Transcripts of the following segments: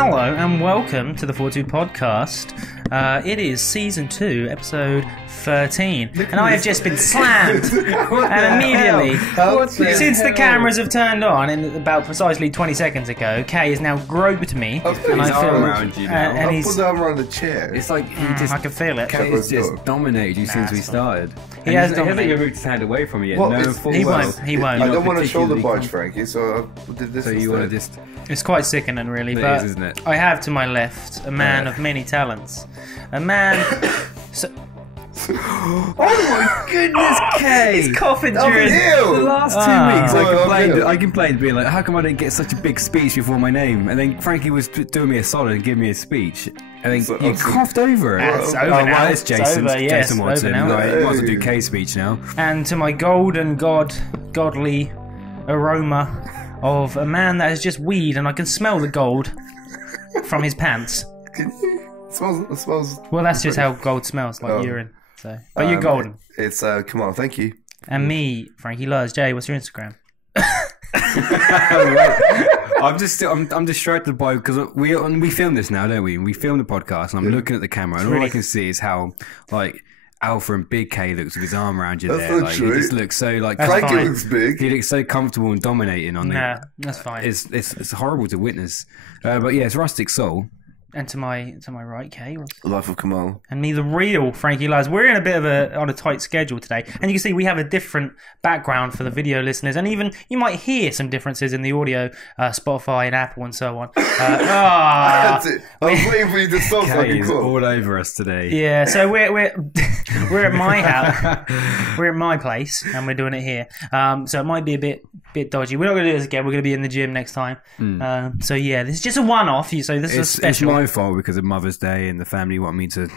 Hello and welcome to the Fortitude Podcast. It is Season 2, Episode 13. And I have just been slammed. And immediately, since the cameras have turned on, and about precisely 20 seconds ago, Kay has now groped me. And I feel around you now. And he's... put the arm around the chair. It's like he just... I can feel it. Kay has just dominated you since we started. He has dominated. He hasn't moved his hand away from you yet. Well, no, he won't. He won't. I don't want to shoulder barge, Frankie, so I did this. So you want to just... It's quite sickening, really, It but is, isn't it? I have to my left a man of many talents. A man... Oh my goodness, Kay! He's coughing during... The last 2 weeks, Oh, I complained, being like, how come I didn't get such a big speech before my name? And then Frankie was doing me a solid and giving me a speech. And then you coughed over it. It's over now. It's Jason. It's over, yes, Jason Watson. over now. Right, you might as well do Kay's speech now. And to my godly aroma of a man that has just weed, and I can smell the gold from his pants. It smells. Well, that's just how gold smells, like urine. So, but you're golden. It's come on, thank you. And me, Frankie Lars. Jay, what's your Instagram? I'm distracted by because we film this now, don't we? We film the podcast, and I'm looking at the camera, and all I can see is how like Alpha and Big K looks with his arm around you there. Like, he just looks so like Frankie looks big. He looks so comfortable and dominating on Nah, that's fine. It's horrible to witness. But yeah, it's Rustic Soul. And to my right, Kay. Life of Kamal. And me, the real Frankie Lars. We're in a bit of on a tight schedule today, and you can see we have a different background for the video listeners, and even you might hear some differences in the audio, Spotify and Apple and so on. That's it. I was waiting for you to stop. Kay is all over us today. Yeah, so we're we're at my house, we're at my place, and we're doing it here. So it might be a bit dodgy. We're not going to do this again. We're going to be in the gym next time. So yeah, this is just a one-off. So this is a special. It's my fault because of Mother's Day and the family want me to.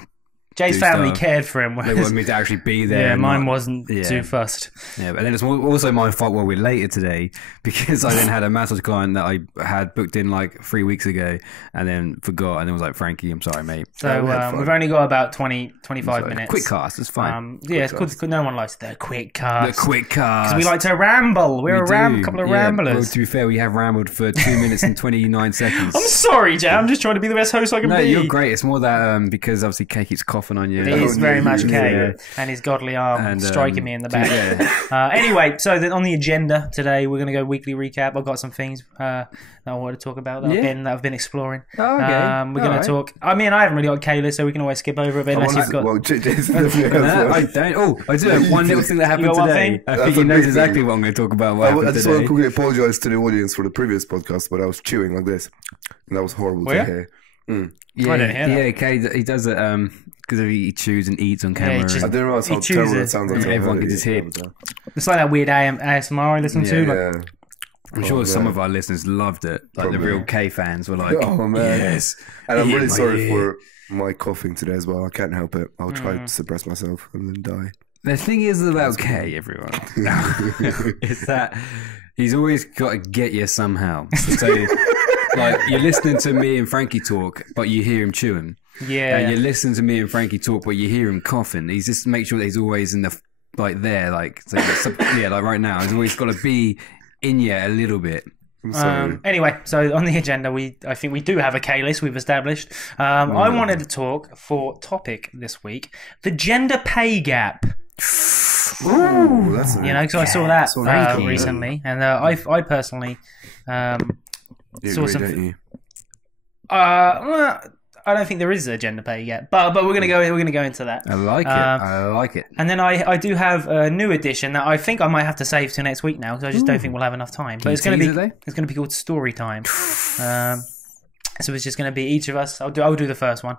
Jay's family cared for him. They wanted me to actually be there. Yeah, mine wasn't too fussed. Yeah, but then it's also my fault while we're later today because I then had a massage client that I had booked in like 3 weeks ago and then forgot and then was like, Frankie, I'm sorry, mate. So we've only got about 25 minutes. Quick cast, it's fine. Yeah, it's good. No one likes the quick cast. The quick cast. Because we like to ramble. We're a couple of ramblers. Well, to be fair, we have rambled for 2 minutes and 29 seconds. I'm sorry, Jay. I'm just trying to be the best host I can be. No, you're great. It's more that because obviously Kay keeps coughing on you. It is very much Kay and his godly arm striking me in the back. Anyway, so on the agenda today, we're going to go weekly recap. I've got some things that I wanted to talk about that I've been exploring. Oh, okay. We're going to talk. I mean, I haven't really got Kayla, so we can always skip over a bit unless you've got. Well, Jason I don't. Oh, I do have one little thing that happened today. I think he knows exactly what I'm going to talk about. I just want to quickly apologise to the audience for the previous podcast, but I was chewing like this, and that was horrible to hear. Yeah, I don't hear that. Yeah, Kay, he does it because he chews and eats on camera. I didn't realise how terrible that sounds. Like everyone can just hear. It's like that weird ASMR I listen to. Yeah. I'm sure some of our listeners loved it. Like Probably. the real K fans were like, "Oh man!" Yes. And I'm really sorry for my coughing today as well. I can't help it. I'll try to suppress myself and then die. The thing is about K, everyone, is that he's always got to get you somehow. So, like, you're listening to me and Frankie talk, but you hear him chewing. Yeah. And you listen to me and Frankie talk, but you hear him coughing. He's just make sure that he's always in the there, like like right now. He's always got to be in you a little bit. Anyway, so on the agenda, I think we do have a K list we've established. I wanted to talk for topic this week: the gender pay gap. Ooh, that's because I saw that recently, and I personally saw some. Don't you? I don't think there is a gender pay yet, but we're gonna go into that. I like it. I like it. And then I do have a new edition that I think I might have to save till next week now because I just don't think we'll have enough time. But it's gonna be called Story Time. So it's just going to be each of us. I'll do the first one,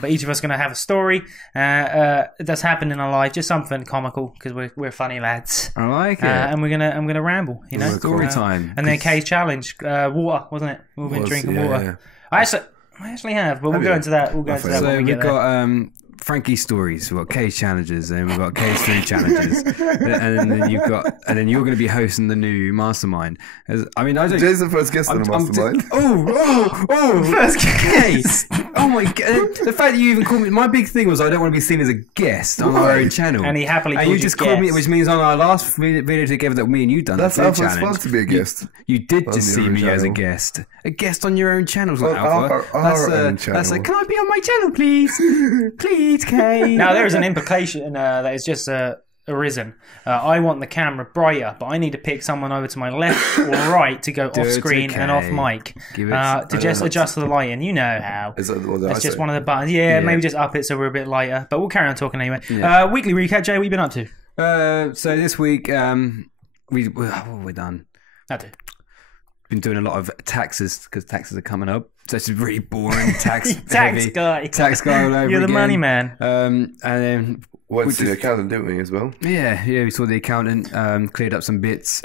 but each of us going to have a story that's happened in our life, just something comical because we're funny lads. I like it, and I'm gonna ramble. Story time. And then Kay's challenge, water, wasn't it? We've been drinking water. Yeah. I actually have, but we'll go into that. We'll go into that when we get there. We've got Frankie's stories, we've got Kay's challenges, and we've got Kay's food challenges, and then you're going to be hosting the new mastermind. I mean, I don't. Jason first guest on the mastermind. First guest. Oh my god! The fact that you even called me. My big thing was I don't want to be seen as a guest on our own channel. And he happily called you just called me, which means on our last video together that me and you done. That's Alpha's supposed to be a guest. You did just see me as a guest on your own channel. Our own channel. That's like, can I be on my channel, please? Please, Kay. Now there is an implication that is just arisen. I want the camera brighter, but I need to pick someone over to my left or right to go off screen and off mic to just adjust the lighting. You know how. It's just one of the buttons. Yeah, maybe just up it so we're a bit lighter. But we'll carry on talking anyway. Yeah. Weekly recap, Jay. What have you been up to? So this week, what have we done? Been doing a lot of taxes because taxes are coming up. So it's really boring tax guy. Tax guy all over You're the again. money man. And then went to the accountant, didn't we, as well? Yeah, we saw the accountant, cleared up some bits.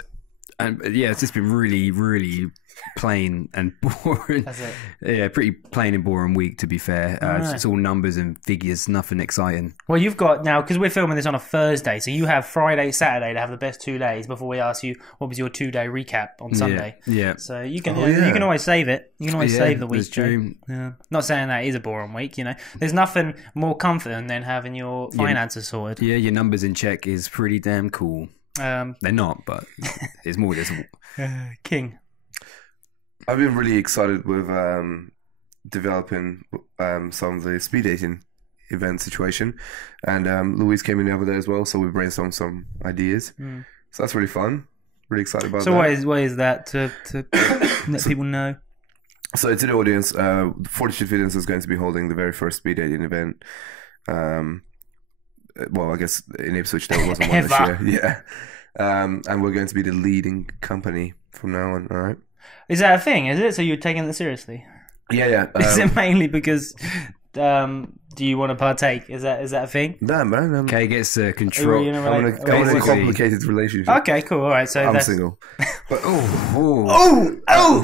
And yeah, it's just been really, really plain and boring. That's it. Yeah, pretty plain and boring week, to be fair. It's all numbers and figures, nothing exciting. Well, you've got now, because we're filming this on a Thursday, so you have Friday, Saturday to have the best 2 days before we ask you what was your 2-day recap on Sunday. Yeah. So you can you can always save it. You can always save the week, Joe. Yeah. Not saying that is a boring week, you know. There's nothing more comforting than having your finances sorted. Yeah, your numbers in check is pretty damn cool. They're not, but it's more this. King. I've been really excited with developing some of the speed dating event situation, and Louise came in the other day as well, so we brainstormed some ideas. So that's really fun. Really excited about that. So what is that to let people know? So to the audience, Fortitude Fitness is going to be holding the very first speed dating event. Well, I guess in Ipswich there wasn't one this year. Yeah. And we're going to be the leading company from now on, all right? Is that a thing, is it? So you're taking it seriously? Yeah. Is it mainly because do you want to partake? Is that a thing? Nah, man. Kay gets control. I'm in a complicated relationship. Okay, cool. All right, so I'm single. But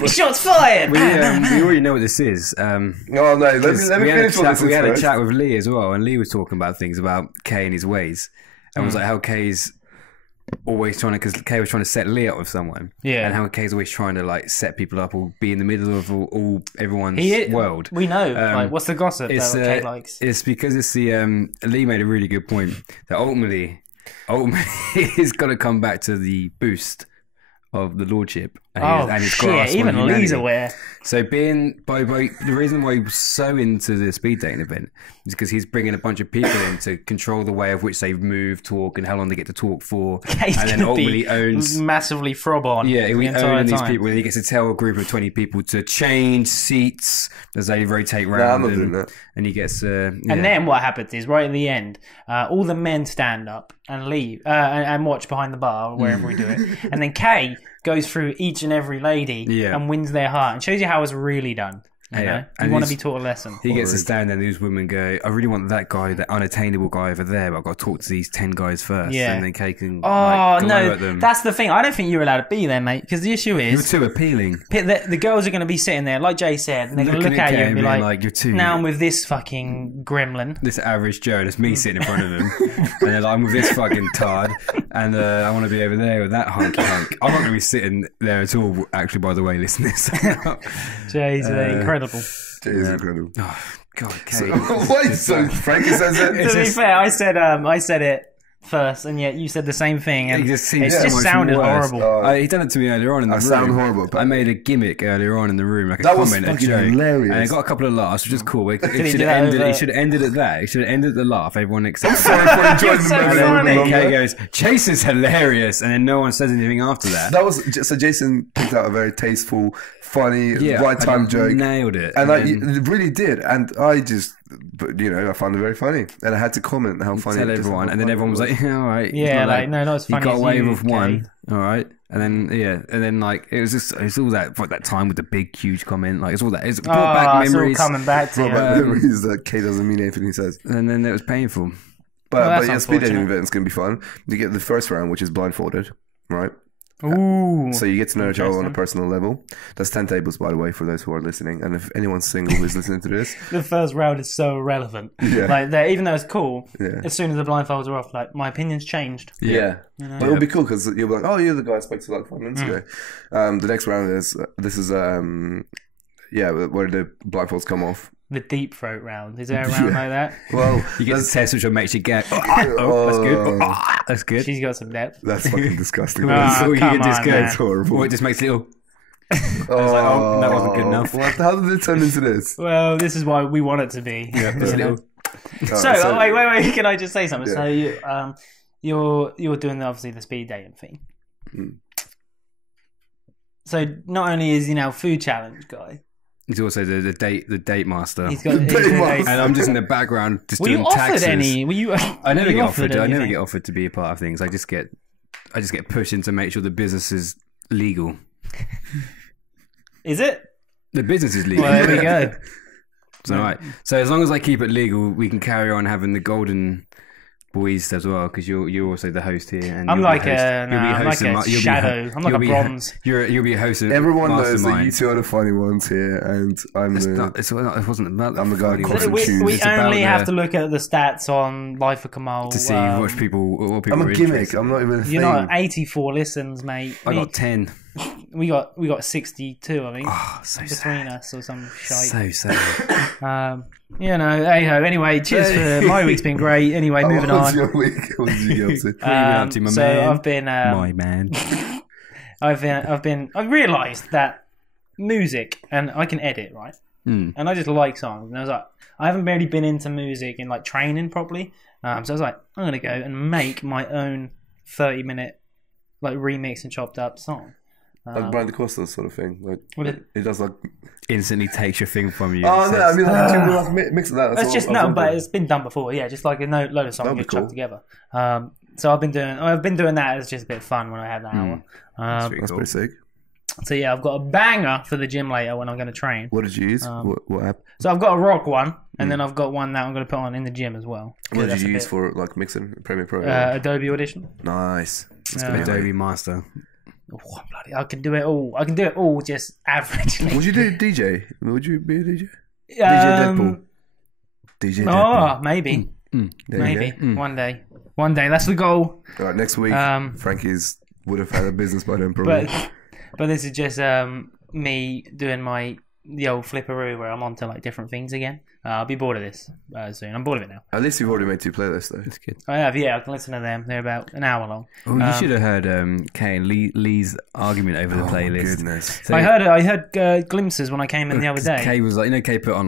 shots fired! We already know what this is. Let me finish what this is. We had a chat with Lee as well, and Lee was talking about things about Kay and his ways, and was like how Kay's always trying to, because Kay was trying to set Lee up with someone, and how Kay's always trying to like set people up or be in the middle of everyone's world. We know, like, what's the gossip that Kay likes? It's because it's the Lee made a really good point that ultimately he's got to come back to the boost of the lordship and his grasp on even humanity. Lee's aware. So the reason why he was so into the speed dating event is because he's bringing a bunch of people in to control the way of which they move, talk, and how long they get to talk for. He's and then ultimately owns massively frob on. Yeah, he owns these people, and he gets to tell a group of 20 people to change seats as they rotate round. I'm not doing that. And he gets and then what happens is right at the end, all the men stand up and leave and watch behind the bar wherever we do it, and then Kay goes through each and every lady and wins their heart and shows you how it's really done. You know? You want to be taught a lesson. He gets to stand there and these women go, I really want that guy, that unattainable guy over there, but I've got to talk to these 10 guys first. Yeah. And then Kay can no, at them. That's the thing. I don't think you're allowed to be there, mate, because the issue is you're too appealing. The girls are going to be sitting there, like Jay said, and they're going to look at you and be like you're too... Now I'm with this fucking gremlin. This average Joe, that's me sitting in front of him. And they're like, I'm with this fucking tard, and I want to be over there with that hunky hunk. I'm not going to be sitting there at all, actually, by the way, listening. Jay's incredible. It is incredible. Oh, God, Kay. So Frankie says it? To be fair, I said it first, and yet you said the same thing, and it just sounded horrible. He done it to me earlier on in the room. I sound horrible. I made a gimmick earlier on in the room, like a that comment, was fucking hilarious. And I got a couple of laughs, which is cool. It should have ended at that. It should have ended at the laugh. Everyone except Kay goes, Chase is hilarious, and then no one says anything after that. That was so. Jason picked out a very tasteful, funny, right time joke. Nailed it. And it really did. And I just, I found it very funny. And I had to comment how funny tell everyone. And then everyone was like, all right. Yeah, like, no, not as funny. You got away with one. All right. And then, like, it's all that time with the big, huge comment. Like, it's all that. It's brought back memories. It's all coming back to you. Memories that Kay doesn't mean anything he says. And then it was painful. But speed dating event is going to be fun. You get the first round, which is blindfolded, right? Ooh. So you get to know each other on a personal level. That's 10 tables, by the way, for those who are listening. And if anyone's single who's listening to this, The first round is so irrelevant. Yeah. Like, even though it's cool, as soon as the blindfolds are off, like, my opinion's changed. yeah. You know? But it'll be cool because you'll be like, oh, you're the guy I spoke to like 5 minutes ago. The next round is where the blindfolds come off. The deep throat round. Is there a round like that? Well, You get the test which will make you go, that's good. That's good. She's got some depth. that's fucking disgusting. Ah, So you come can just on, go, man. It's horrible. or it just makes little. Oh, that wasn't good enough. How did it turn into this? Well, this is why we want it to be. Yeah, you just know? little. So, wait. Can I just say something? Yeah. So you're doing obviously the speed dating thing. So not only is he now food challenge guy, He's also the date master. he's got. And I'm just in the background just Were doing you offered taxes. any? Were you? I never were you get offered. I never anything? get offered to be a part of things. I just get pushed in to make sure the business is legal. Is it? The business is legal. Well, there we go. So, right. So as long as I keep it legal, we can carry on having the golden boys as well. Because you're also the host here, and I'm you'll like be host, a shadow. I'm like a bronze. You'll be a host of Everyone knows that Mastermind. you two are the funny ones here, and I'm It wasn't about I'm the guy funny crossing ones. tunes. We It's about only have the- to look at the stats on Life of Kamal to see what people I'm are a gimmick. interested. I'm not even a thing. You're not 84 listens, mate. I got 10. We got 62, I think, Oh, so between sad. us or some shite. So sad. Hey ho. Anyway, cheers for my week's been great. Anyway, moving What was on. your week? What did you get up to? What have you been up to, my so man? I've been My man. I've realised that music, and I can edit, right? And I just like songs. And I was like, I haven't really been into music and like training properly. So I was like, I'm gonna go and make my own 30-minute like remix and chopped up song. Like Brian DeCosta sort of thing. Like it does like. Instantly takes your thing from you. Oh no! I mean, like, mix that. It's just no, but it's been done before. Yeah, just like a load of songs get chucked together. So I've been doing that as just a bit of fun when I had that hour. That's pretty sick. So yeah, I've got a banger for the gym later when I'm going to train. What did you use? What app? So I've got a rock one, and then I've got one that I'm going to put on in the gym as well. What did you use for like mixing Premiere Pro? Adobe Audition. Nice. Adobe Master. Oh, bloody! I can do it all. I can do it all just averagely. Would you do DJ? Would you be a DJ? DJ Um, Deadpool. DJ Deadpool. Oh, maybe, There maybe you one day. One day. That's the goal. go. All right, next week, Frankie's would have had a business by then, probably. But this is just me doing the old flipperoo where I'm onto like different things again. I'll be bored of this soon. I'm bored of it now. At least you've already made 2 playlists, though. That's good. I have, yeah. I can listen to them. They're about an hour long. Oh, you should have heard Kay and Lee's argument over the Oh, my playlist. goodness. So, I heard glimpses when I came in the other day. Kay was like, Kay put on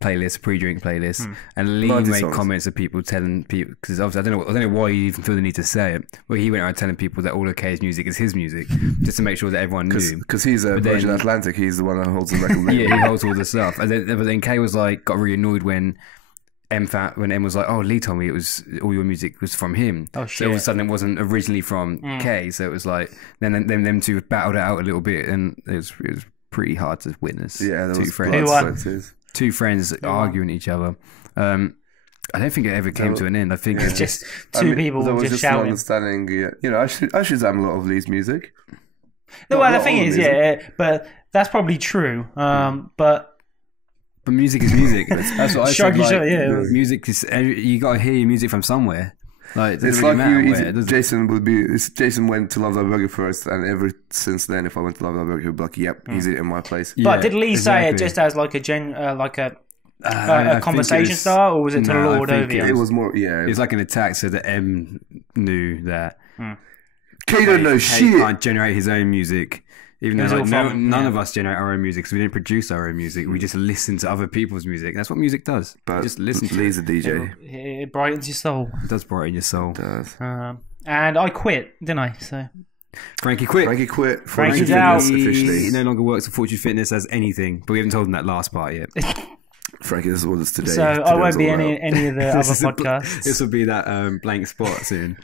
playlists, pre-drink playlists, and Lee Loads of made songs. comments of people telling people, because obviously I don't know why you even feel the need to say it, but he went around telling people that all of Kay's music is his music, just to make sure that everyone knew. Because he's a Virgin Atlantic, he's the one that holds the record label. Yeah, he holds all the stuff. But then Kay was like, got really annoyed when M was like, oh, Lee told me it was all your music was from him. Oh, So shit. all of a sudden it wasn't originally from Kay. So it was like, then them two battled it out a little bit, and it was pretty hard to witness. Yeah, there two was friends. Who won? Two friends arguing each other. I don't think it ever came to an end. I think it's Just two people there was just just an shouting. understanding. I should Shazam a lot of Lee's music. Well, Not the all thing of is, music. yeah, but that's probably true. But music is music. That's what I said. Sharky shot, yeah. Music is, you got to hear your music from somewhere. Like, it It's doesn't really like matter you where. It doesn't- Jason went to Love That Burger first, and ever since then, if I went to Love That Burger, he'd be like, "Yep, he's it in my place." but Yeah, did Lee say it exactly. just as like a I think conversation it was- start, or was it to No, I lord think over it you? It was more, yeah. It was like an attack so that M knew that Kay don't know Kay shit. can't generate his own music. Even It was though all from- none yeah. of us generate our own music, because we didn't produce our own music. We just listen to other people's music. That's what music does. But You just listen to Lee's it. a DJ. It brightens your soul. It does brighten your soul. Does. And I quit, didn't I? So Frankie quit. Frankie quit. Frankie's Fortitude out. Fitness He officially. no longer works at Fortitude Fitness as anything, but we haven't told him that last part yet. Frankie, this is what it's today. So I Today won't was be all any about. of the other podcasts. This will be that blank spot soon.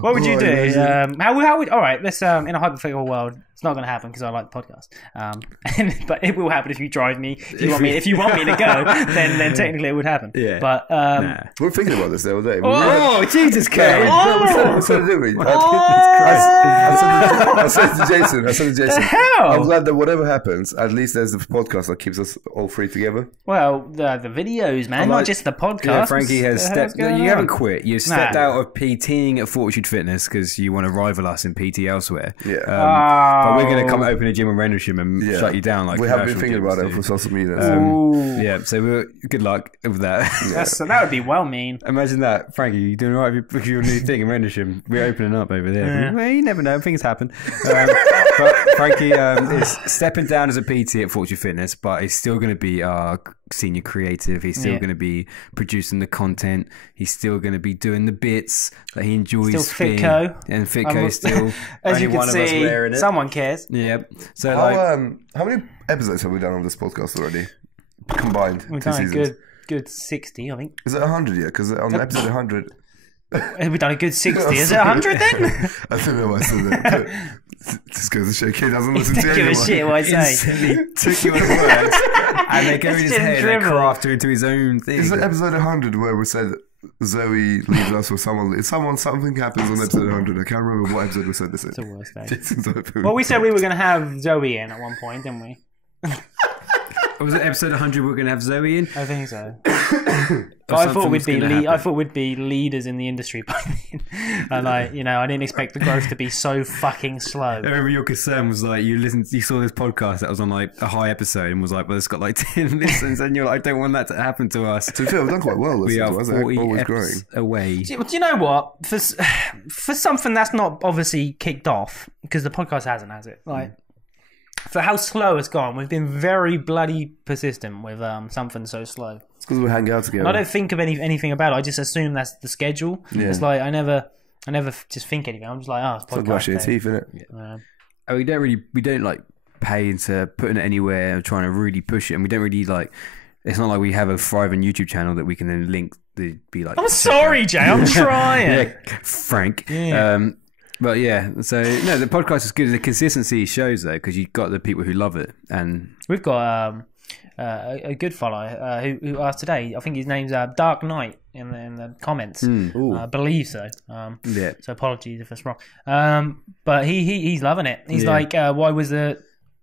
What would you Oh, do? amazing. How would? All right, let's in a hypothetical world. It's not going to happen because I like the podcast. But it will happen if you drive me. If you want me to go, then technically it would happen. Yeah. But Nah. We were thinking about this the other day. Oh, Jesus, Kay! We said it, didn't we? Oh! I said I said to Jason. The hell? I'm glad that whatever happens, at least there's the podcast that keeps us all three together. Well, the videos, man, not just the podcast. Yeah, Frankie has stepped. You haven't quit. You've stepped out of PTing at Fortitude Fitness because you want to rival us in PT elsewhere. Yeah. But we're going to come open a gym in Rendlesham and shut you down. Like we have been thinking about it for social media. Yeah. So good luck with that. That would be well mean. Imagine that, Frankie. You doing all right with your new thing in Rendlesham? We're opening up over there. Yeah. Well, you never know. Things happen. But Frankie is stepping down as a PT at Fortitude Fitness, but he's still going to be our senior creative. He's still going to be producing the content. He's still going to be doing the bits that he enjoys. Still Fitco. And Fitco still. As you can see, someone cares. Yep. So how many episodes have we done on this podcast already? Combined. We've done a good 60, I think. Is it 100 yet? Because on episode 100... We've done a good 60. Is it 100 then? I don't know why I said that. Just goes to show kid doesn't listen to anyone. Give a shit what I say. Instantly took you on words and they go in his head and craft her into his own thing. Is it episode 100 where we said Zoe leaves us or something happens on episode 100? I can't remember what episode we said this in. It's the worst day. Well, we said we were going to have Zoe in at one point, didn't we? Was it episode 100 we're going to have Zoe in? I think so. I thought we'd be leaders in the industry by then. And I didn't expect the growth to be so fucking slow. I remember your concern was like you saw this podcast that was on like a high episode and was like, well, it's got like 10 listens, and you're like, I don't want that to happen to us. To be fair, we've done quite well. We are 40 always growing away. Do you know what? For something that's not obviously kicked off, because the podcast hasn't, has it? Like. For how slow it's gone, we've been very bloody persistent with something so slow. It's because we hang out together. I don't think of anything about it. I just assume that's the schedule. Yeah. It's like I never just think anything. I'm just like, it's podcast. It's like brushing your teeth, isn't it? Yeah. We don't like pay into putting it anywhere and trying to really push it, and we don't really like. It's not like we have a thriving YouTube channel that we can then link to be like. I'm sorry, Jay. I'm trying. Frank. Yeah. But yeah, so no, the podcast is good. The consistency shows though, because you've got the people who love it, and we've got a good follower who asked today. I think his name's Dark Knight in the comments. I believe so. Yeah. So apologies if it's wrong. But he's loving it. He's like, why was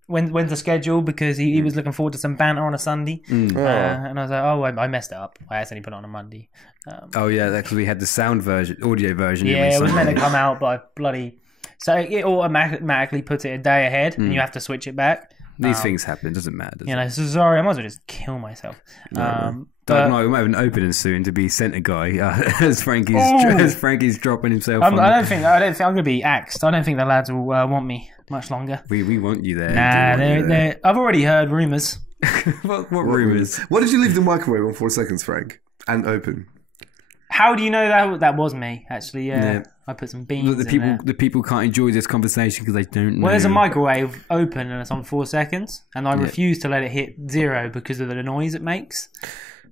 when's the schedule? Because he was looking forward to some banter on a Sunday. And I was like, I messed it up. I accidentally put it on a Monday. Because we had the audio version. Yeah, it was meant to come out by bloody. So it automatically puts it a day ahead, and you have to switch it back. These things happen. Doesn't matter. So sorry, I might as well just kill myself. But no, we might have an opening soon to be centre guy as Frankie's dropping himself. I don't think I'm going to be axed. I don't think the lads will want me much longer. We want you there. Nah, I've already heard rumours. What rumours? What did you leave the microwave on 4 seconds, Frank? And open. How do you know that was me? Actually, yeah. I put some beans. The people can't enjoy this conversation because they don't know. Well, there's a microwave open and it's on 4 seconds, and I refuse to let it hit 0 because of the noise it makes.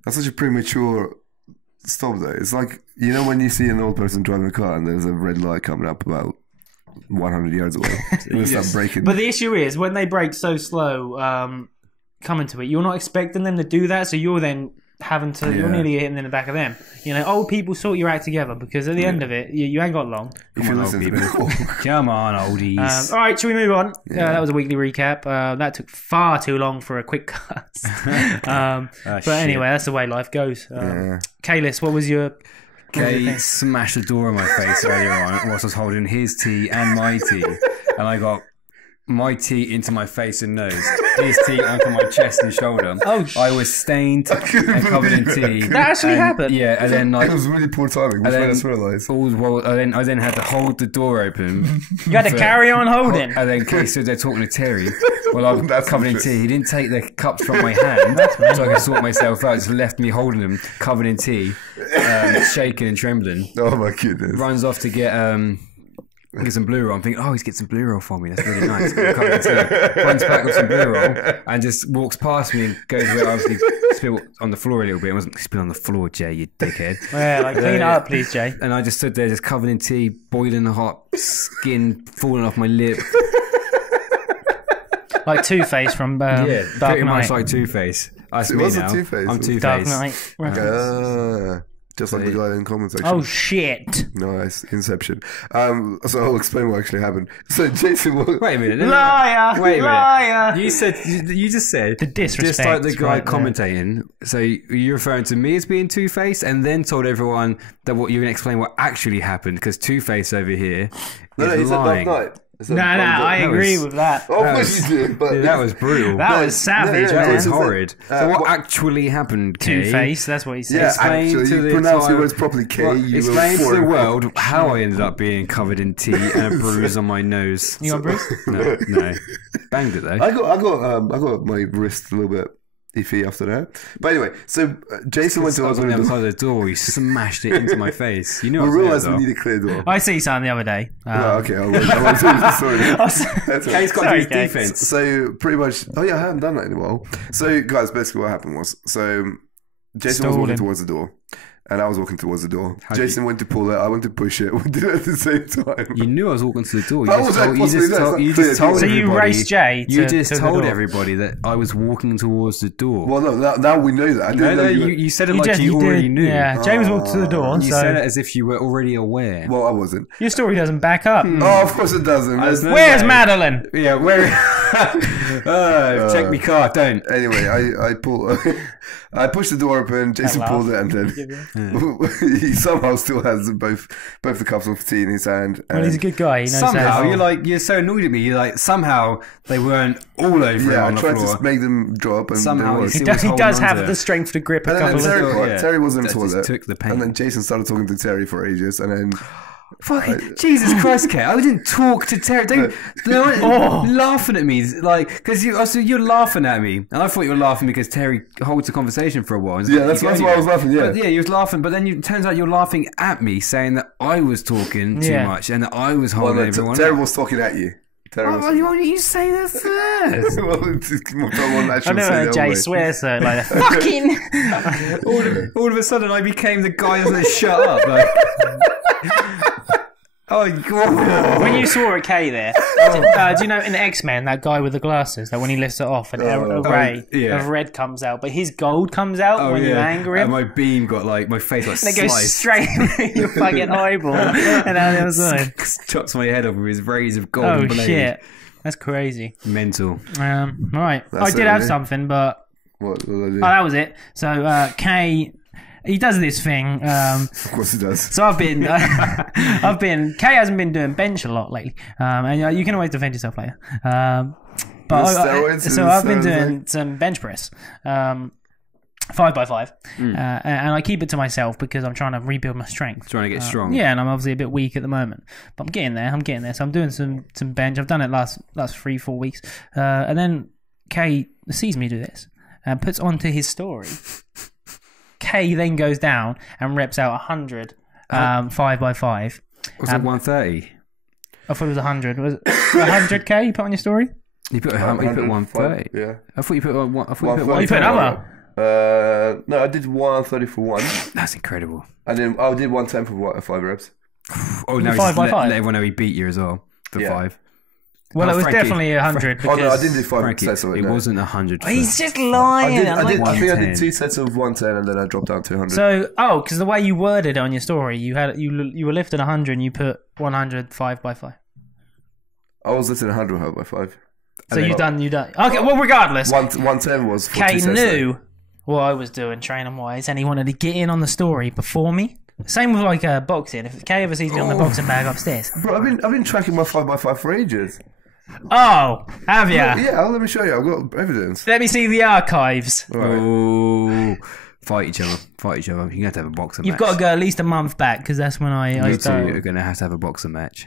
That's such a premature stop, though. It's like, when you see an old person driving a car and there's a red light coming up about 100 yards away, and they start braking. But the issue is when they brake so slow, coming to it, you're not expecting them to do that, so you're then having to. You're nearly hitting in the back of them. Old people sort your act together because at the end of it, you ain't got long. Come on, oldies. All right, shall we move on? That was a weekly recap. That took far too long for a quick cut. But anyway, that's the way life goes. Kalis, what was your... Kay smashed the door in my face earlier on whilst I was holding his tea and my tea. And I got my tea into my face and nose, his tea onto my chest and shoulder. I was stained and covered in tea. That actually happened? Yeah, and then it was really poor timing, which made us realise. I then had to hold the door open. You had to carry on holding? And then Kay stood there talking to Terry while I was covered in tea. He didn't take the cups from my hand so I could sort myself out. Just left me holding them, covered in tea, shaking and trembling. Oh my goodness. Runs off to get some blue roll. I'm thinking, he's getting some blue roll for me. That's really nice. Runs back with some blue roll and just walks past me and goes where I obviously spilled on the floor a little bit. It wasn't spilled on the floor, Jay, you dickhead. Yeah, clean it up, please, Jay. And I just stood there, just covered in tea, boiling hot, skin falling off my lip. Like Two-Face from Dark Knight. Pretty much like Two-Face. That's me now. Two-Face. I'm Two-Face. Dark Knight. Just like the guy in the comment section. Oh, shit. Nice. Inception. So I'll explain what actually happened. So Jason... Wait a minute. Liar. Wait a minute. Liar. You just said... The disrespect. Just like the guy commentating. So you're referring to me as being Two-Faced and then told everyone that what you're going to explain what actually happened because Two-Face over here is lying. No, I agree with that. Of course you do, but... that was brutal. That was savage, That man. was horrid. So what actually happened, Kay? Two-Face, that's what he said. Yeah, Explain actually, to you the pronounce the entire- words properly, K. Explain to the world how I ended up being covered in tea and a bruise on my nose. You got a bruise? No. Banged it though. I got my wrist a little bit iffy after that. But anyway, so Jason went to I was on the other side of the door. He smashed it into my face. You know, we I was realised there, we need a clear door. I see something the other day. Okay, I won't tell you the story. That's Kay's got Sorry, his Kay. defense. So pretty much, I haven't done that in a while. So guys, basically what happened was, so Jason was walking towards the door, and I was walking towards the door. Jason went to pull it, I went to push it. We did it at the same time. You knew I was walking to the door. You just told So you everybody. raced Jay to You just the told door. everybody that I was walking towards the door. Well, no, now we know that. I didn't know you said it like you did. already knew. Yeah, Jay was walking to the door, You so said it as if you were already aware. Well, I wasn't. your story doesn't back up. Oh, of course it doesn't. Where's Madeline? Yeah, where? Check me car. Don't. Anyway, I pull. I pushed the door open. Jason pulled it, and then he somehow still has both the cups of tea in his hand. Well, he's a good guy. He knows Somehow that. you're so annoyed at me. You're like somehow they weren't all over him I on the tried floor. to make them drop, and Somehow they was. he He was does holding have on to the it. strength to grip a And then couple of... Terry was in the That toilet, just took the pain. and then Jason started talking to Terry for ages, and then Fucking Jesus Christ, Kate! I didn't talk to Terry. Don't laughing at me because you're laughing at me, and I thought you were laughing because Terry holds a conversation for a while. that's why I was laughing. Yeah, but he was laughing, but then it turns out you're laughing at me, saying that I was talking too much and that I was holding everyone. Terry up. was talking at you. Why don't you say that first? I know Jay swears so like fucking. all of a sudden, I became the guy that said shut up. Like, oh God! When you swore at Kay there, do you know in X-Men that guy with the glasses that when he lifts it off an ray of red comes out, but his gold comes out when you anger him. And my beam got my face got and it goes sliced. straight into your fucking eyeball and out the other side. Chops my head off with his rays of gold. Oh blade. shit, that's crazy. Mental. Right, I did it, have really? something, but What did I do? that was it. So Kay, he does this thing. Of course he does. So I've been, Kay hasn't been doing bench a lot lately, and you can always defend yourself later. So I've been doing some bench press, 5x5, and I keep it to myself because I'm trying to rebuild my strength. Trying to get strong. Yeah, and I'm obviously a bit weak at the moment, but I'm getting there. So I'm doing some bench. I've done it last 3-4 weeks, and then Kay sees me do this and puts onto his story. Kay then goes down and reps out 100 5x5. Was it 130? I thought it was 100. Was it 100K you put on your story? You put 130. Yeah. I thought you put one. I thought you put 130. one. You put another. No, I did 130 for one, That's incredible. and then I did 110 for 5 reps. Oh no! 5x5. Let everyone know he beat you as well for 5. Well, it was Frankie. definitely 100. Oh no, I because didn't do 5 Frankie, sets of it. it No. wasn't 100. He's just lying. I think I 110. did 2 sets of 110, and then I dropped down to 100. So, because the way you worded it on your story, you were lifting 100 and you put 100 5x5. I was lifting 100 by 5. So you done. Okay, well, regardless, 110 was for 2 Kay sets. knew what I was doing training wise, and he wanted to get in on the story before me. Same with boxing. If Kay ever sees me on the boxing bag upstairs, Bro, I've been tracking my 5x5 for ages. oh, have ya? Yeah, let me show you. I've got evidence. Let me see the archives. Oh, fight each other. You're gonna have to have a boxing match. You've got to go at least a month back because that's when I You two started. are gonna have to have a boxing match.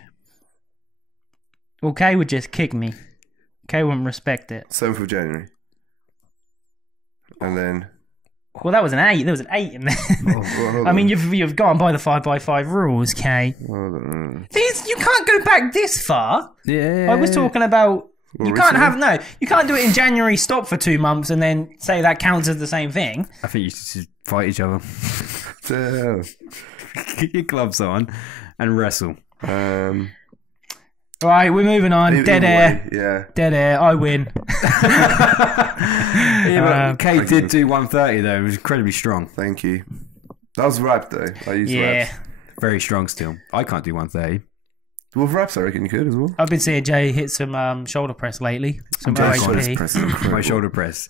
Well, Kay would just kick me. Kay wouldn't respect it. 7th of January. And then... Well, that was an 8. There was an 8 in there. I mean, you've gone by the 5x5 rules, Kay. You can't go back this far. Yeah. I was talking about... You can't recently? you can't do it in January, stop for 2 months, and then say that counts as the same thing. I think you should fight each other. Get your gloves on and wrestle. All right, we're moving on. Dead air. Yeah. Dead air. I win. Kate did do 130 though. It was incredibly strong. Thank you. That was wrapped though. I used wraps. Very strong still. I can't do 130. With wraps, I reckon you could as well. I've been seeing Jay hit some shoulder press lately. Some OHP. My shoulder press.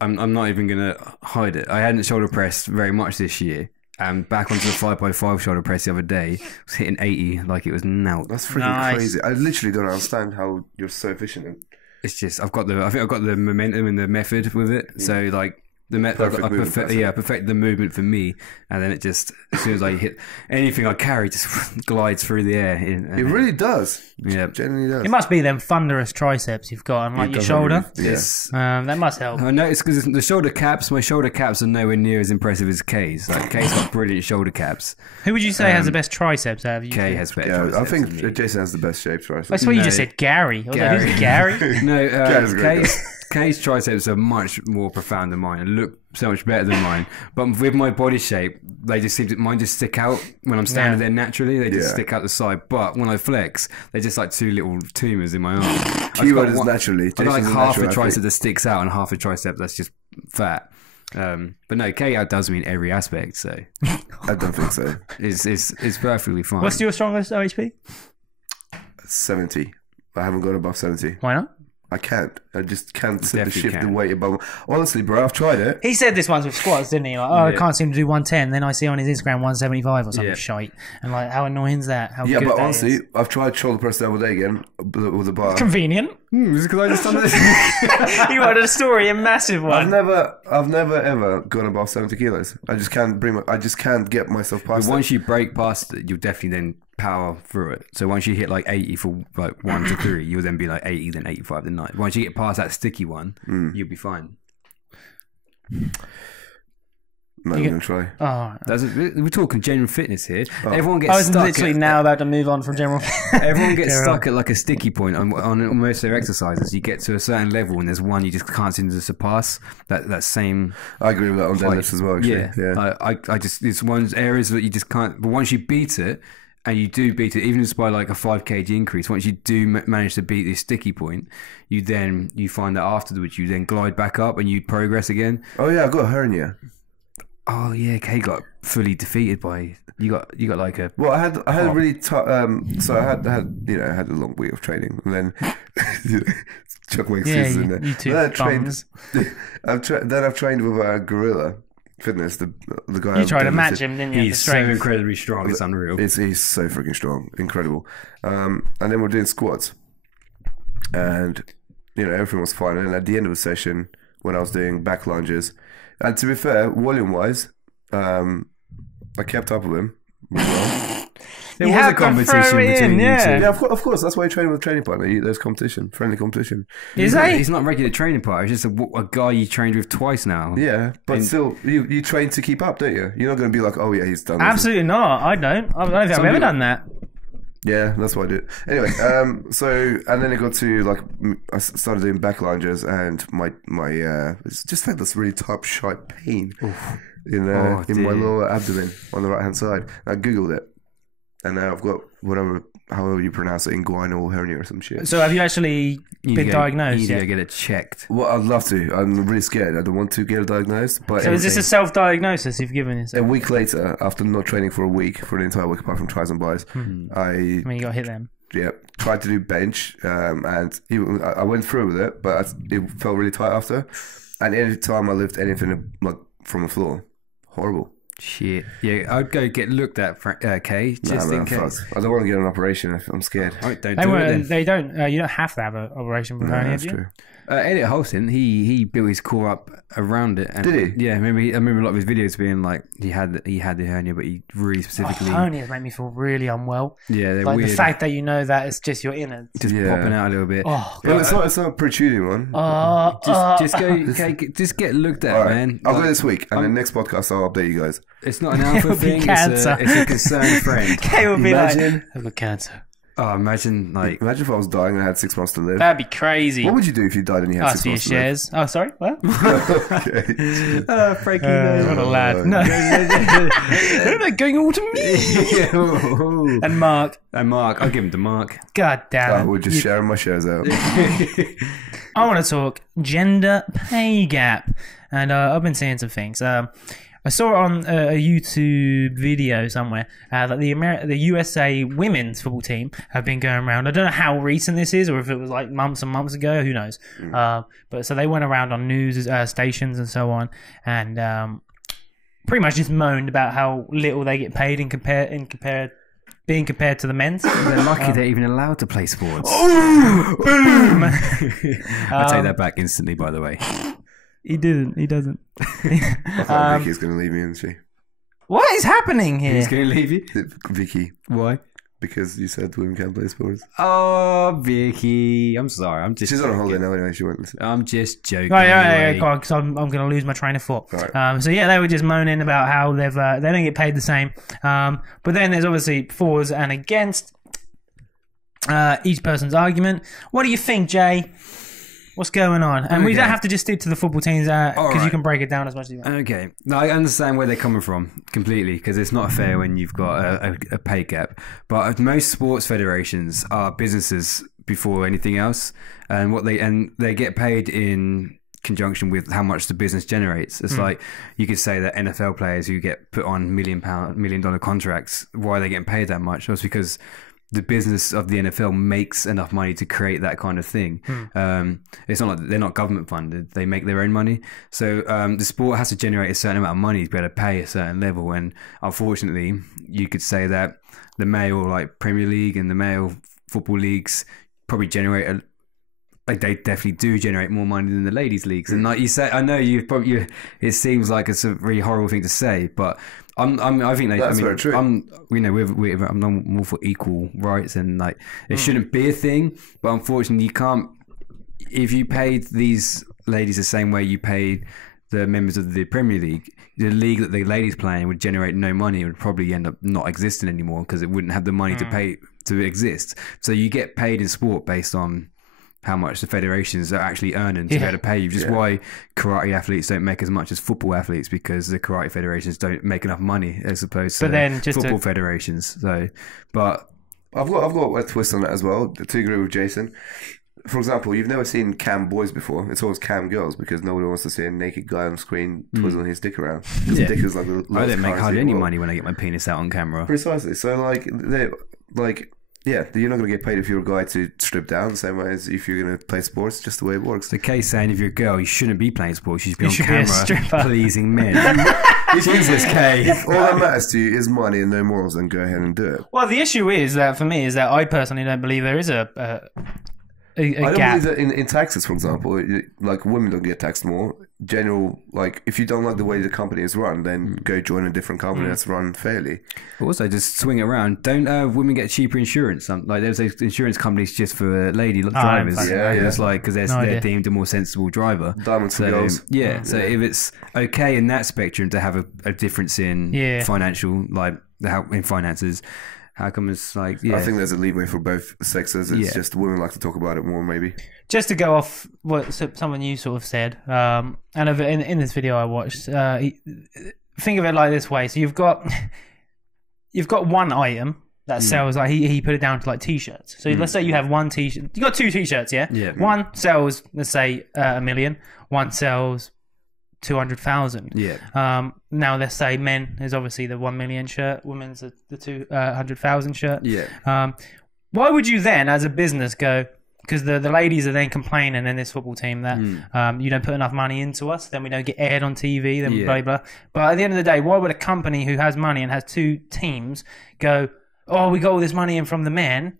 I'm not even going to hide it. I hadn't shoulder pressed very much this year. And back onto the 5x5 shoulder press the other day, I was hitting 80 like it was now. That's freaking crazy. I literally don't understand how you're so efficient. It's just I think I've got the momentum and the method with it. Yeah. So like the method, I perfect the movement for me, and then it just as soon as I hit anything I carry, just glides through the air. It really does. Yeah, genuinely does. It must be them thunderous triceps you've got on like your shoulder. Yes, that must help. I noticed because the shoulder caps, my shoulder caps are nowhere near as impressive as Kay's. Like Kay's got brilliant shoulder caps. Who would you say has the best triceps out of you? Kay has better triceps. I think Jason has the best shape triceps. I swear you just said Gary. Gary? No, Kay's triceps are much more profound than mine and look so much better than mine. But with my body shape, they just seem to, mine just stick out when I'm standing there naturally. They just stick out the side. But when I flex, they're just like two little tumours in my arm. Keyword is naturally. I've got like half a tricep that sticks out and half a tricep that's just fat. But no, Kay outdoes me in every aspect. So I don't think so. It's perfectly fine. What's your strongest OHP? 70. I haven't gone above 70. Why not? I can't. I just can't shift the weight above. Honestly, bro, I've tried it. He said this once with squats, didn't he? Like, I can't seem to do 110. Then I see on his Instagram 175 or something shite. And like, how annoying is that? How good but that honestly, is. I've tried shoulder press the other day again with a bar. It's convenient. Because I just done this. You wanted a story, a massive one. I've never ever gone above 70 kilos. I just can't get myself past it. Once you break past it, you'll definitely then power through it. So once you hit like 80 for like 1 to 3, you'll then be like 80, then 85, then 90. Once you get past that sticky one, you'll be fine. Not even try. We're talking general fitness here. Everyone gets I was stuck literally now about to move on from general fitness. Everyone gets stuck at like a sticky point on most of their exercises. You get to a certain level and there's one you just can't seem to surpass. That same. I agree with that on deadlifts as well. Actually. Yeah. I just it's one of those areas that you just can't. But once you beat it. And you do beat it, even just by like a 5 kg increase. Once you do manage to beat this sticky point, you find that afterwards you then glide back up and you progress again. Oh yeah, I got a hernia. Oh yeah, Kay got fully defeated by you got like a. Well, I had a really tough. So I had I had a long week of training, and then chuck my excuses in there. You two then I've trained with Gorilla Fitness, the guy. You tried to match him, didn't you? He's so incredibly strong. It's unreal. He's so freaking strong, incredible. And then we're doing squats, and everything was fine. And at the end of the session, when I was doing back lunges, and to be fair, volume wise, I kept up with him. There was a competition between you two. Yeah, of course. That's why you train with a training partner. There's competition, friendly competition. He's not a regular training partner. He's just a guy you trained with twice now. Yeah, but still, you train to keep up, don't you? You're not going to be like, oh yeah, he's done. Absolutely not. I don't. I don't think I've ever done that. Yeah, that's why I do it. Anyway, and then it got to like I started doing back lunges, and my it's just like this really top sharp pain in my lower abdomen on the right hand side. I googled it. And now I've got however you pronounce it, inguinal hernia or some shit. So have you actually been diagnosed? You need to get it checked. Well, I'd love to. I'm really scared. I don't want to get it diagnosed. But so is this a self-diagnosis you've given yourself? A week later, after not training for an entire week, apart from tries and buys, you got hit then. Yeah, tried to do bench, and even, I went through with it, but it felt really tight after. And any time I lift anything like from the floor, horrible. Shit. Yeah, I'd go get looked at, Kay, just in case. I don't want to get an operation. I'm scared. Don't do it then. They don't. You don't have to have an operation for hernia, do you? True. Elliot Holston, he built his core up around it. And, did he? Yeah, I remember a lot of his videos being like he had the hernia, but he really specifically. Hernias make me feel really unwell. Yeah, they're like weird. the fact that you know that it's just your innards, just popping out a little bit. Oh, well, it's not a protruding one. Just get looked at, right, man. I'll go this week, and the next podcast I'll update you guys. It's not an alpha thing. It's a concerned friend. Kay will be like, I've got cancer. Oh, imagine if I was dying and I had 6 months to live. That'd be crazy. What would you do if you died and you had 6 months to live? Shares. Oh, sorry. What? Okay. Frankie, what a lad. No, they're going all to me. And Mark. I'll give him to Mark. God damn it. We're just sharing my shares out. I want to talk gender pay gap, and I've been seeing some things. I saw it on a YouTube video somewhere that the USA women's football team have been going around. I don't know how recent this is, or if it was like months and months ago. Who knows? But so they went around on news stations and so on, and pretty much just moaned about how little they get paid being compared to the men's. They're lucky they're even allowed to play sports. Oh, boom! I take that back instantly, by the way. He didn't. He doesn't. I thought Vicky's going to leave me, isn't she? What is happening here? He's going to leave you? Vicky. Why? Because you said women can't play sports. Oh, Vicky. I'm sorry. She's on a holiday now anyway. She won't listen. I'm just joking. Right, because I'm going to lose my train of thought. Right. So yeah, they were just moaning about how they don't get paid the same. But then there's obviously fors and against each person's argument. What do you think, Jay? What's going on? And we don't have to just stick to the football teams because you can break it down as much as you want. Okay. Now, I understand where they're coming from completely because it's not fair when you've got a pay gap. But most sports federations are businesses before anything else, and they get paid in conjunction with how much the business generates. It's like you could say that NFL players who get put on $1 million contracts, why are they getting paid that much? Well, it's because the business of the NFL makes enough money to create that kind of thing. It's not like they're not government funded; they make their own money. So the sport has to generate a certain amount of money to be able to pay a certain level. And unfortunately, you could say that the male Premier League and the male football leagues probably generate they definitely do generate more money than the ladies' leagues. And like you say, I know it seems like it's a really horrible thing to say, but I think that's very true. I'm more for equal rights, and it shouldn't be a thing. But unfortunately, you can't. If you paid these ladies the same way you paid the members of the Premier League, the league that the ladies play in would generate no money. It would probably end up not existing anymore because it wouldn't have the money to pay to exist. So you get paid in sport based on how much the federations are actually earning to be able to pay you. Just why karate athletes don't make as much as football athletes, because the karate federations don't make enough money as opposed to football federations. So, but I've got a twist on that as well to agree with Jason. For example, you've never seen cam boys before. It's always cam girls because nobody wants to see a naked guy on screen twizzling his dick around. His dick is like I don't make hardly any money when I get my penis out on camera. Precisely. So yeah, you're not going to get paid if you're a guy to strip down the same way as if you're going to play sports. Just the way it works. The case saying if you're a girl, you shouldn't be playing sports. You should be on camera pleasing men. Jesus, Kay. If all that matters to you is money and no morals, then go ahead and do it. Well, the issue is that for me is that I personally don't believe there is a I don't believe that in taxes, for example, women don't get taxed more. General, if you don't like the way the company is run, then go join a different company that's run fairly. But also, just swing it around. Don't women get cheaper insurance? There's those insurance companies just for lady drivers. It's because they're deemed a more sensible driver. Diamonds for girls. Yeah. So if it's okay in that spectrum to have a difference in financial, in finances. How come it's I think there's a leeway for both sexes. It's just women like to talk about it more, maybe. Just to go off what someone you sort of said, and in this video I watched, think of it like this way. So you've got one item that sells, he put it down to t-shirts. So let's say you have one t-shirt. You got two t-shirts, yeah? Yeah. One sells, let's say, $1 million. One sells 200,000. Yeah. Now let's say men is obviously the 1 million shirt, women's the 200,000 shirt. Yeah. Why would you then, as a business, go? Because the ladies are then complaining in this football team that you don't put enough money into us, then we don't get aired on TV, then blah blah. But at the end of the day, why would a company who has money and has two teams go? Oh, we got all this money in from the men.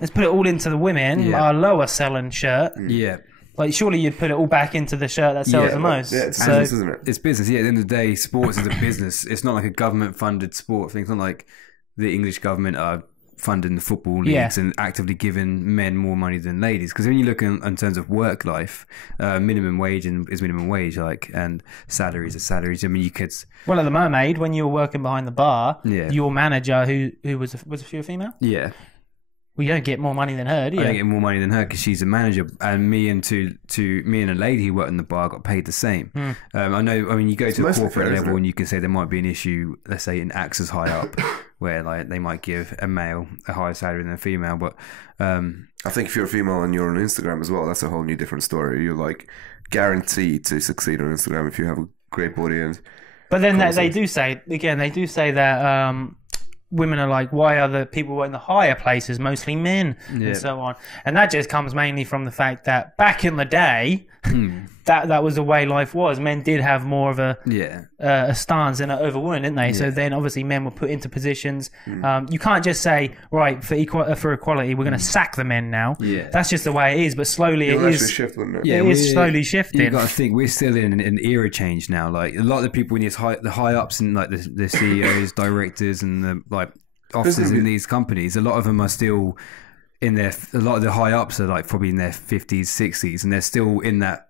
Let's put it all into the women. Our lower selling shirt. Yeah. Surely you'd put it all back into the shirt that sells the most. Yeah, it's business, isn't it? It's business. Yeah, at the end of the day, sports is a business. It's not like a government-funded sport thing. It's not like the English government are funding the football leagues and actively giving men more money than ladies. Because when you look in terms of work life, minimum wage is minimum wage, and salaries are salaries. I mean, you could. Well, at the Mermaid, when you were working behind the bar, your manager, who was she a female? Yeah. Well, you don't get more money than her, do you? I don't get more money than her because she's a manager, and me and a lady who worked in the bar got paid the same. I know. I mean, you go to a corporate level, and you can say there might be an issue. Let's say in AXA's high up, where they might give a male a higher salary than a female. But I think if you're a female and you're on Instagram as well, that's a whole new different story. You're guaranteed to succeed on Instagram if you have a great body and But then they do say that women are like, why are the people in the higher places mostly men and so on? And that just comes mainly from the fact that back in the day, that was the way life was. Men did have more of a stance over women, didn't they? So then obviously men were put into positions. You can't just say, right, for equality, we're going to sack the men now. Yeah. That's just the way it is. But slowly it is slowly shifting. You've got to think we're still in an era change now. Like a lot of the people in the high ups and like the CEOs, directors, and the like officers in these companies, a lot of them are still in their. A lot of the high ups are like probably in their 50s, 60s, and they're still in that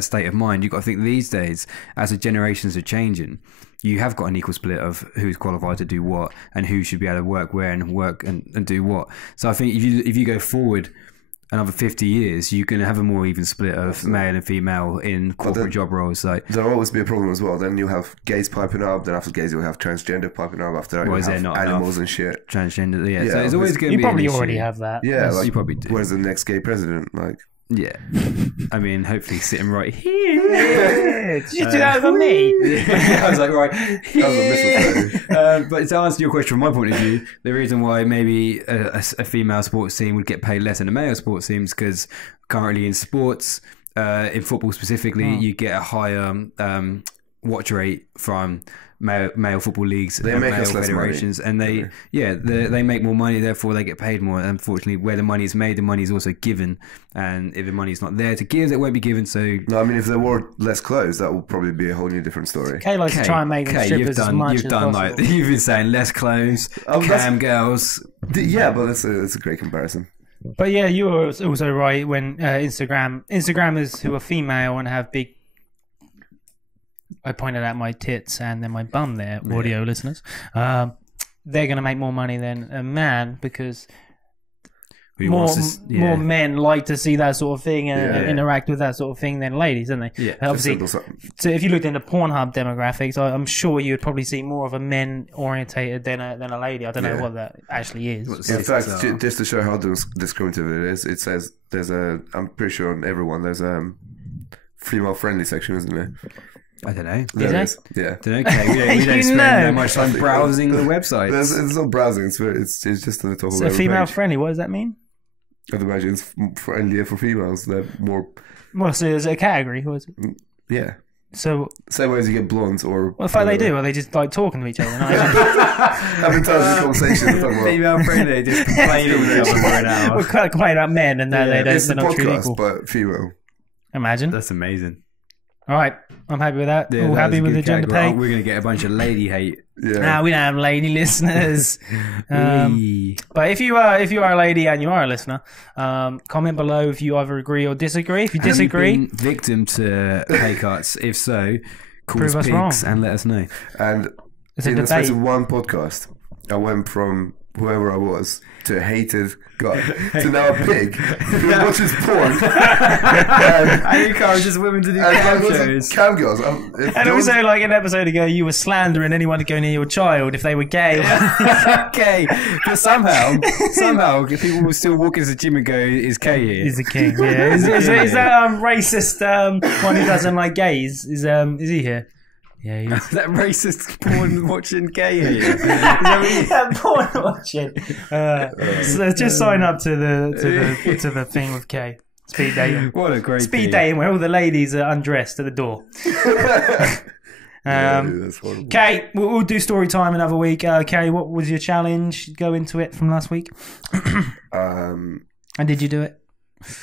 state of mind. You've got to think these days, as the generations are changing, you have got an equal split of who's qualified to do what and who should be able to work where and work and do what. So I think if you go forward another 50 years, you can have a more even split of male and female in corporate job roles. So there'll always be a problem as well. Then you have gays piping up. Then after gays, you'll have transgender piping up. After that, you'll have animals and shit. Transgender, yeah. So it's always going to be. You probably already have that. Yeah, like, you probably do. Where's the next gay president? Like. Yeah, I mean, hopefully sitting right here. Did you do that for me? I was like, right here. But to answer your question from my point of view, the reason why maybe a female sports team would get paid less than a male sports team is because currently in sports, in football specifically, you get a higher watch rate from male football leagues and male federations, and they make more money, therefore they get paid more. Unfortunately, where the money is made, the money is also given, and if the money is not there to give, it won't be given. So no, I mean, if there were less clothes, that would probably be a whole new different story. Kay likes to try and make them strippers as much as possible. Like you've been saying, less clothes, cam girls. Yeah, but that's a great comparison. But yeah, you were also right when Instagrammers who are female and have big. I pointed out my tits and then my bum there, audio listeners. They're going to make more money than a man because more men like to see that sort of thing and interact with that sort of thing than ladies, don't they? Yeah, obviously. So if you looked into Pornhub demographics, I'm sure you'd probably see more of a men orientated than a lady. I don't know what that actually is. In fact, just to show how discriminative it is, it says I'm pretty sure on everyone there's a female friendly section, isn't there? I don't know. Yeah. Don't know. Okay. We don't spend that much time browsing the website. It's not browsing. It's just a little. So female friendly. What does that mean? I'd imagine it's friendlier for females. They're more. Well, so there's a category. What is it? Yeah. So same way as you get blondes or. What the fuck they do? Are they just like talking to each other? Having tons of conversations. Female friendly, just complaining with each other for an hour. We're complaining about men and that they're not treated equal. But female. Imagine. That's amazing. All right, I'm happy with that. All happy with the gender pay. We're going to get a bunch of lady hate. Yeah. We don't have lady listeners. But if you are a lady and you are a listener, comment below if you either agree or disagree. If you disagree, have you been victim to pay cuts? If so, call us pigs and let us know. And in the space of one podcast, I went from whoever I was to a hated guy to now a pig who watches porn. And encourages women to do cam shows. Cam girls. And also, like an episode ago, you were slandering anyone to go near your child if they were gay. Okay, but somehow, people will still walk into the gym and go, "Is Kay here?" He's a king. Yeah. Is that racist one who doesn't like gays? Is he here? Yeah, he's... that racist porn watching gay here. That porn watching. So just sign up to the thing with Kay. Speed dating. What a great speed dating where all the ladies are undressed at the door. Kay, we'll do story time another week. Kay, what was your challenge? Go into it from last week. And did you do it?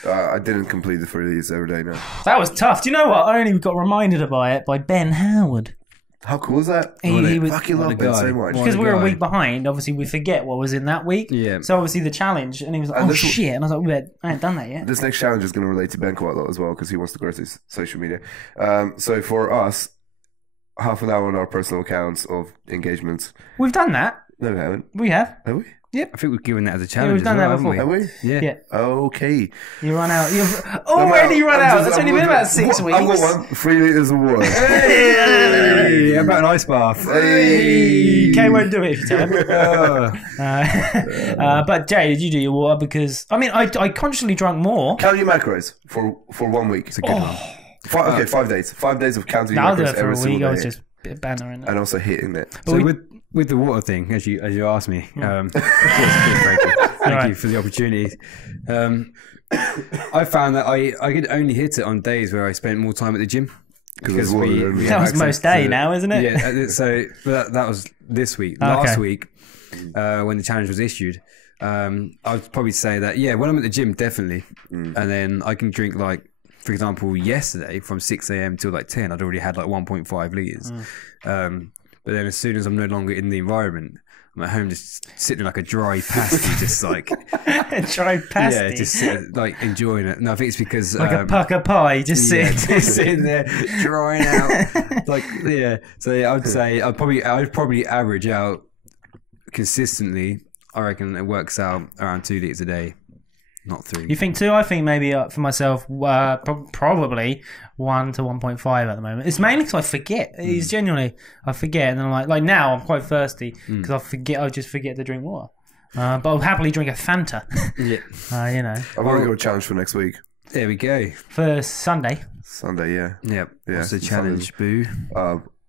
I didn't complete the 3 days every day, no. That was tough. Do you know what? I only got reminded about it by Ben Howard. How cool is that? He was fucking love Ben so much. Because we were a week behind, obviously we forget what was in that week. Yeah. So obviously the challenge, and he was like, "Oh shit!" And I was like, "I ain't done that yet." This next challenge is going to relate to Ben quite a lot as well because he wants to grow his social media. So for us, half an hour on our personal accounts of engagements. We've done that. No, we haven't. We have. Have we? Yep. I think we've given that as a challenge. We've done that before. Have we? Yeah. Okay. You run out. You've already run out. That's only been about 6 weeks. I've got 3 liters of water. Hey, how about an ice bath? Hey. Kay won't do it if you tell him. But Jay, did you do your water? Because I mean, I consciously drank more. Count your macros for 1 week. It's a good one. 5 days. 5 days of counting I'll do macros it for every a single week. I day. was just a bit bantering it. And also hitting it. So with the water thing, as you asked me, cheers, Frankie. Thank you for the opportunity. I found that I could only hit it on days where I spent more time at the gym. Because that was most day now, isn't it? Yeah, so that was this week. Last week, when the challenge was issued, I would probably say that, when I'm at the gym, definitely. And then I can drink, like, for example, yesterday from 6 a.m. till like 10, I'd already had like 1.5 litres. But then as soon as I'm no longer in the environment, I'm at home just sitting like a dry pasty, just like... a dry pasty? Yeah, just like enjoying it. No, I think it's because... like a pucker pie, just sitting there, drying out. Like, So I would say I'd probably average out consistently. I reckon it works out around 2 litres a day, not 3. You think 2? I think maybe for myself, probably 1 to 1.5 at the moment. It's mainly because I forget. It's genuinely, I forget. And then I'm like now I'm quite thirsty because I just forget to drink water. But I'll happily drink a Fanta. I've already got a challenge for next week. There we go. For Sunday. Sunday, yeah. Yep. Yeah. What's the challenge, Boo?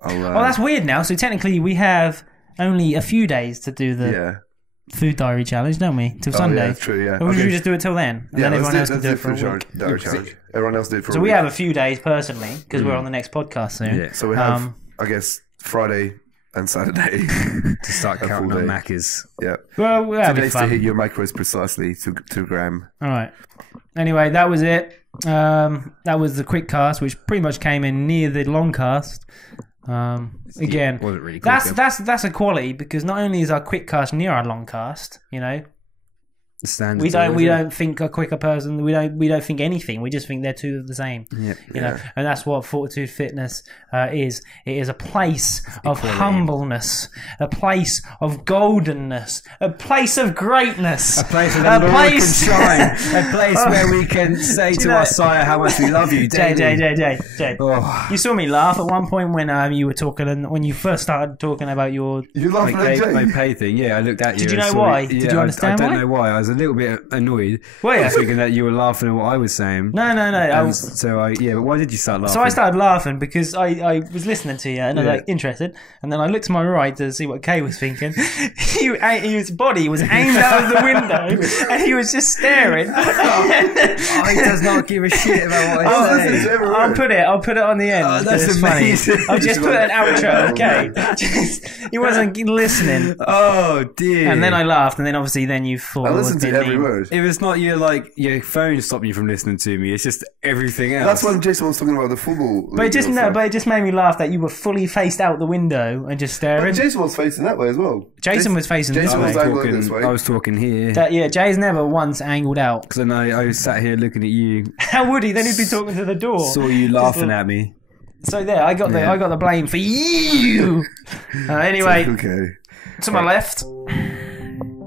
That's weird now. So technically we have only a few days to do the food diary challenge, don't we? Till Sunday. Yeah, that's true, yeah. Or should we just do it till then? And then everyone else can do it for a week. Diary challenge. Everyone else did it for a week. So we have a few days personally because we're on the next podcast soon. Yeah. So we have, I guess, Friday and Saturday to start counting on Macca's. Yeah. Well, we'll have 2 it days fun. to hit your macros precisely to 2 gram. All right. Anyway, that was it. That was the quick cast, which pretty much came in near the long cast. Again, wasn't really that's a quality because not only is our quick cast near our long cast, we don't think a quicker person. We don't think anything. We just think they're two of the same. Yeah. You know, and that's what Fortitude Fitness is. It is a place of humbleness, a place of goldenness, a place of greatness, a place where the Lord can shine, a place where we can say to our sire how much we love you. Jay. You saw me laugh at one point when you were talking, when you first started talking about your my pay thing. Yeah, I looked at you. Did you know why? Did you understand why? I don't know why. I was a little bit annoyed. Well, I was thinking that you were laughing at what I was saying. No. But why did you start laughing? So I started laughing because I was listening to you and I was like interested, and then I looked to my right to see what Kay was thinking. His body was aimed out of the window and he was just staring. He does not give a shit about what I say. I'll put it on the end. Oh, that's amazing. I'll just put an outro. Okay, he wasn't listening. Oh dear. And then I laughed, and then obviously you thought I listened to every word. If it's not your phone stopping you from listening to me, it's just everything else. That's when Jason was talking about the football. But it just made me laugh that you were fully faced out the window and just staring. But Jason was facing that way as well. Jason was facing this way. I was talking here. Jay's never once angled out. Because I was sat here looking at you. How would he? Then he'd be talking to the door. Saw you laughing at me. So there, I got the blame for you. Anyway, to my left.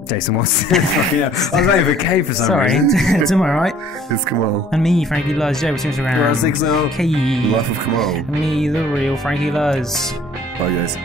Jason was. I was waiting for Kay for some reason. Sorry, to my right. It's Kamal. And me, Frankie Luz. Jay, what's around? Kay. Life of Kamal. And me, the real Frankie Luz. Bye, guys.